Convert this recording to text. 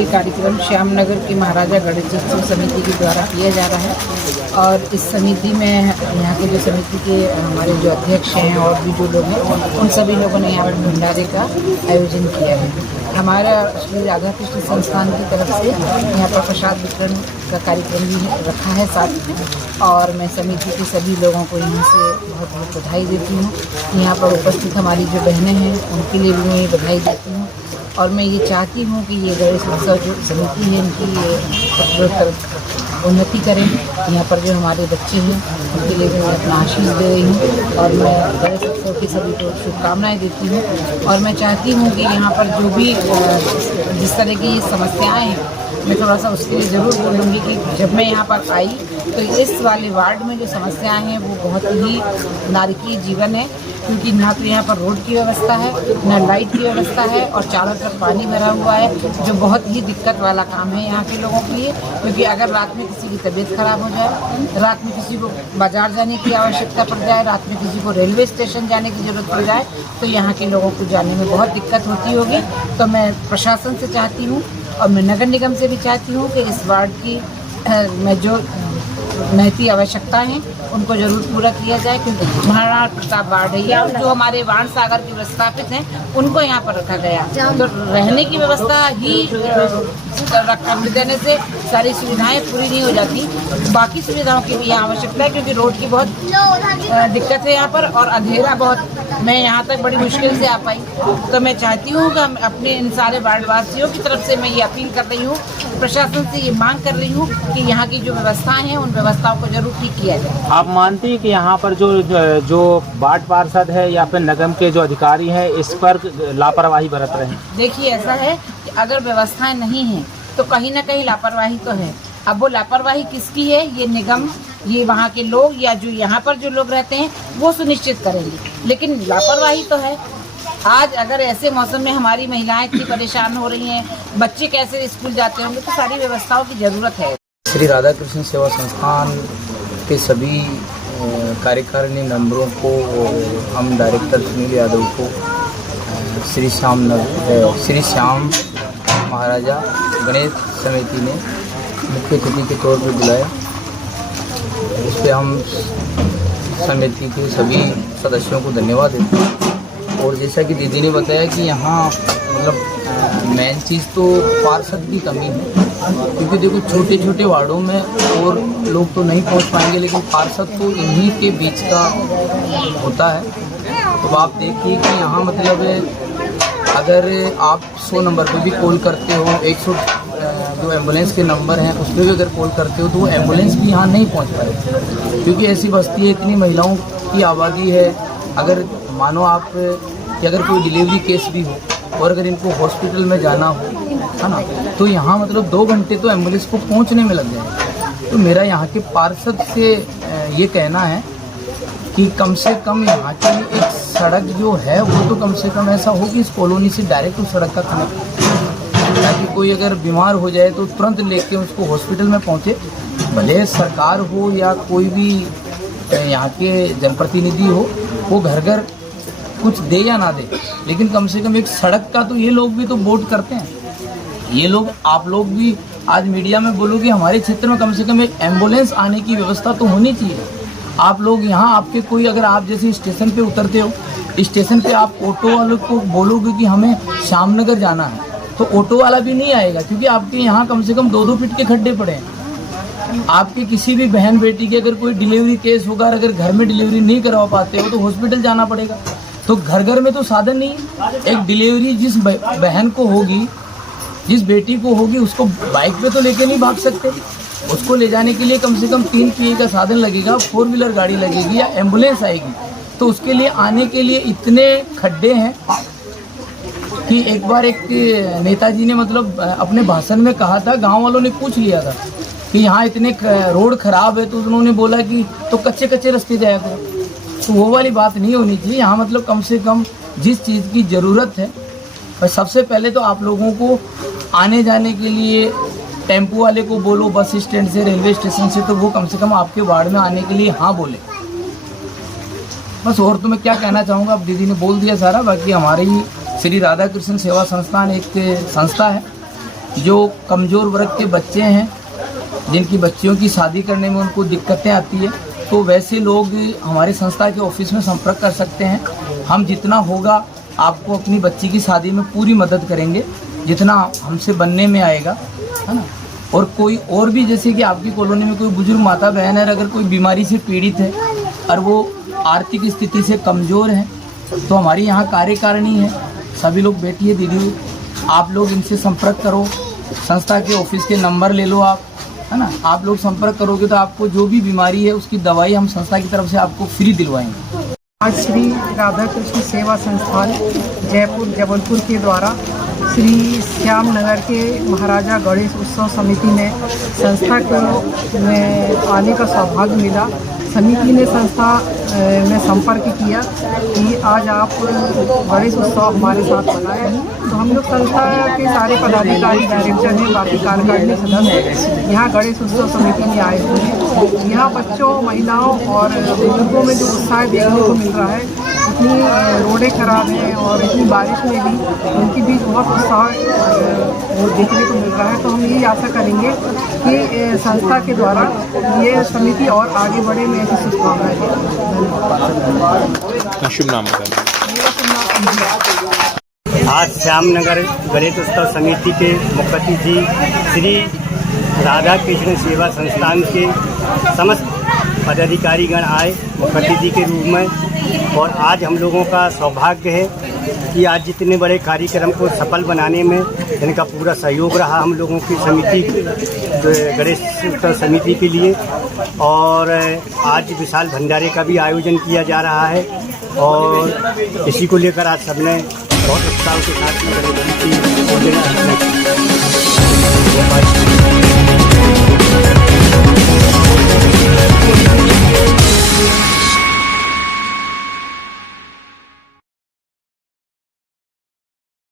ये कार्यक्रम श्यामनगर के महाराजा गणेशोत्सव समिति के द्वारा किया जा रहा है और इस समिति में यहाँ के जो समिति के हमारे जो अध्यक्ष हैं और भी जो लोग हैं उन सभी लोगों ने यहाँ पर भंडारे का आयोजन किया है। हमारा श्री राधा कृष्ण संस्थान की तरफ से यहाँ पर प्रसाद वितरण का कार्यक्रम भी रखा है साथ में और मैं समिति के सभी लोगों को यहाँ से बहुत बहुत बधाई देती हूँ। यहाँ पर उपस्थित हमारी जो बहनें हैं उनके लिए भी मैं बधाई देती हूँ और मैं ये चाहती हूँ कि ये गणेश उत्सव जो समिति है इनकी ये उन्नति करें। यहाँ पर जो हमारे बच्चे हैं उनके लिए मैं अपना आशीष दे रही हूँ और मैं गणेश उत्सव की सभी को शुभकामनाएँ देती हूँ और मैं चाहती हूँ कि यहाँ पर जो भी जिस तरह की समस्याएँ हैं मैं थोड़ा सा उसके लिए ज़रूर बोलूँगी कि जब मैं यहाँ पर आई तो इस वाले वार्ड में जो समस्याएं हैं वो बहुत ही नारकीय जीवन है क्योंकि ना तो यहाँ पर रोड की व्यवस्था है ना लाइट की व्यवस्था है और चारों तरफ पानी भरा हुआ है जो बहुत ही दिक्कत वाला काम है यहाँ के लोगों के लिए। क्योंकि अगर रात में किसी की तबीयत खराब हो जाए, रात में किसी को बाज़ार जाने की आवश्यकता पड़ जाए, रात में किसी को रेलवे स्टेशन जाने की ज़रूरत पड़ जाए तो यहाँ के लोगों को जाने में बहुत दिक्कत होती होगी। तो मैं प्रशासन से चाहती हूँ और मैं नगर निगम से भी चाहती हूँ कि इस वार्ड की में जो महती आवश्यकताएं हैं उनको जरूर पूरा किया जाए क्योंकि महाराणा प्रताप वार्ड है या जो हमारे वाण सागर के विस्थापित हैं उनको यहाँ पर रखा गया तो रहने की व्यवस्था ही रख देने से सारी सुविधाएं पूरी नहीं हो जाती। बाकी सुविधाओं की भी यहाँ आवश्यकता है क्योंकि रोड की बहुत दिक्कत है यहाँ पर और अंधेरा बहुत। मैं यहाँ तक बड़ी मुश्किल से आ पाई तो मैं चाहती हूँ कि अपने इन सारे वार्डवासियों की तरफ से मैं ये अपील कर रही हूँ, प्रशासन से ये मांग कर रही हूँ कि यहाँ की जो व्यवस्थाएं हैं उन व्यवस्थाओं को जरूर ठीक किया जाए। आप मानती हैं कि यहाँ पर जो वार्ड पार्षद है या फिर निगम के जो अधिकारी हैं इस पर लापरवाही बरत रहे हैं? देखिए ऐसा है कि अगर व्यवस्थाएं नहीं हैं तो कहीं ना कहीं लापरवाही तो है। अब वो लापरवाही किसकी है ये निगम, ये वहाँ के लोग या जो यहाँ पर जो लोग रहते हैं वो सुनिश्चित करेंगे, लेकिन लापरवाही तो है। आज अगर ऐसे मौसम में हमारी महिलाएं इतनी परेशान हो रही हैं, बच्चे कैसे स्कूल जाते होंगे, तो सारी व्यवस्थाओं की ज़रूरत है। श्री राधा कृष्ण सेवा संस्थान के सभी कार्यकारिणी मेंबरों को, हम डायरेक्टर सुनील यादव को श्री श्याम महाराजा गणेश समिति ने मुख्य अतिथि के तौर पर बुलाया। इस पर हम समिति के सभी सदस्यों को धन्यवाद देते हैं। और जैसा कि दीदी ने बताया कि यहाँ मतलब मेन चीज़ तो पार्षद की कमी है क्योंकि देखो छोटे छोटे वार्डों में और लोग तो नहीं पहुँच पाएंगे लेकिन पार्षद तो इन्हीं के बीच का होता है। तो आप देखिए कि यहाँ मतलब अगर आप 100 नंबर पर भी कॉल करते हो, 100 जो एम्बुलेंस के नंबर हैं उस पर भी अगर कॉल करते हो तो वो एम्बुलेंस भी यहाँ नहीं पहुँच पाए क्योंकि ऐसी बस्ती है, इतनी महिलाओं की आबादी है। अगर मानो आप कि अगर कोई डिलीवरी केस भी हो और अगर इनको हॉस्पिटल में जाना हो है ना तो यहाँ मतलब 2 घंटे तो एम्बुलेंस को पहुँचने में लग जाए। तो मेरा यहाँ के पार्षद से ये कहना है कि कम से कम यहाँ की एक सड़क जो है वो तो कम से कम ऐसा हो कि इस कॉलोनी से डायरेक्ट उस सड़क का कनेक्ट, ताकि कोई अगर बीमार हो जाए तो तुरंत लेके उसको हॉस्पिटल में पहुँचे। भले सरकार हो या कोई भी यहाँ के जनप्रतिनिधि हो वो घर घर कुछ दे या ना दे, लेकिन कम से कम एक सड़क का तो ये लोग भी तो वोट करते हैं। ये लोग, आप लोग भी आज मीडिया में बोलो कि हमारे क्षेत्र में कम से कम एक एम्बुलेंस आने की व्यवस्था तो होनी चाहिए। आप लोग यहाँ आपके कोई अगर आप जैसे स्टेशन पे उतरते हो, स्टेशन पे आप ऑटो वालों को बोलोगे कि हमें श्यामनगर जाना है तो ऑटो वाला भी नहीं आएगा क्योंकि आपके यहाँ कम से कम 2-2 फीट के खड्डे पड़े हैं। आपकी किसी भी बहन बेटी की अगर कोई डिलीवरी केस होगा, अगर घर में डिलीवरी नहीं करवा पाते हो तो हॉस्पिटल जाना पड़ेगा। तो घर घर में तो साधन नहीं है। एक डिलीवरी जिस बहन को होगी, जिस बेटी को होगी, उसको बाइक पे तो लेके नहीं भाग सकते। उसको ले जाने के लिए कम से कम 3 पहिए का साधन लगेगा, 4 व्हीलर गाड़ी लगेगी या एम्बुलेंस आएगी। तो उसके लिए आने के लिए इतने खड्डे हैं कि एक बार एक नेताजी ने मतलब अपने भाषण में कहा था, गांव वालों ने पूछ लिया था कि यहाँ इतने रोड खराब है, तो उन्होंने बोला कि तो कच्चे कच्चे रास्ते जाया करो। तो वो वाली बात नहीं होनी चाहिए। यहाँ मतलब कम से कम जिस चीज़ की ज़रूरत है, और सबसे पहले तो आप लोगों को आने जाने के लिए टेम्पो वाले को बोलो बस स्टैंड से, रेलवे स्टेशन से, तो वो कम से कम आपके वार्ड में आने के लिए हाँ बोले। बस और तो मैं क्या कहना चाहूँगा, अब दीदी ने बोल दिया सारा। बाकी हमारी श्री राधा कृष्ण सेवा संस्थान एक संस्था है जो कमज़ोर वर्ग के बच्चे हैं, जिनकी बच्चियों की शादी करने में उनको दिक्कतें आती है, तो वैसे लोग हमारे संस्था के ऑफिस में संपर्क कर सकते हैं। हम जितना होगा आपको अपनी बच्ची की शादी में पूरी मदद करेंगे, जितना हमसे बनने में आएगा, है ना। और कोई और भी, जैसे कि आपकी कॉलोनी में कोई बुजुर्ग माता बहन है, अगर कोई बीमारी से पीड़ित है और वो आर्थिक स्थिति से कमज़ोर है, तो हमारी यहाँ कार्यकारिणी है, सभी लोग बैठिए दीदी, आप लोग इनसे संपर्क करो, संस्था के ऑफिस के नंबर ले लो आप, है ना। आप लोग संपर्क करोगे तो आपको जो भी बीमारी है उसकी दवाई हम संस्था की तरफ से आपको फ्री दिलवाएंगे। आज श्री राधा कृष्ण सेवा संस्थान जयपुर जबलपुर के द्वारा श्री श्याम नगर के महाराजा गणेश उत्सव समिति में संस्था को में आने का सौभाग्य मिला। समिति ने संस्था में संपर्क किया कि आज आप गणेश उत्सव हमारे साथ मनाएं, तो हम लोग संस्था के सारे पदाधिकारी, डायरेक्टर हैं, बाकी कार्यकारिणी सदस्य यहाँ गणेश उत्सव समिति में आए हुए हैं। यहाँ बच्चों, महिलाओं और बुजुर्गों में जो उत्साह देखने को मिल रहा है, इतनी रोडें खराब हैं और इतनी बारिश में भी उनकी भी बहुत उत्साह देखने को मिल रहा है। तो हम यही आशा करेंगे कि संस्था के द्वारा ये समिति और आगे बढ़े, में ऐसी शुभकामनाएं दें। शुभ नाम बताएं। आज श्यामनगर गणेश उत्सव समिति के मुख्य जी श्री राधा कृष्ण सेवा संस्थान के समस्त पदाधिकारीगण आए मुख्य जी के रूप में, और आज हम लोगों का सौभाग्य है कि आज जितने बड़े कार्यक्रम को सफल बनाने में इनका पूरा सहयोग रहा हम लोगों की समिति, गणेश उत्सव समिति के लिए। और आज विशाल भंडारे का भी आयोजन किया जा रहा है, और इसी को लेकर आज सबने बहुत उत्साह के साथ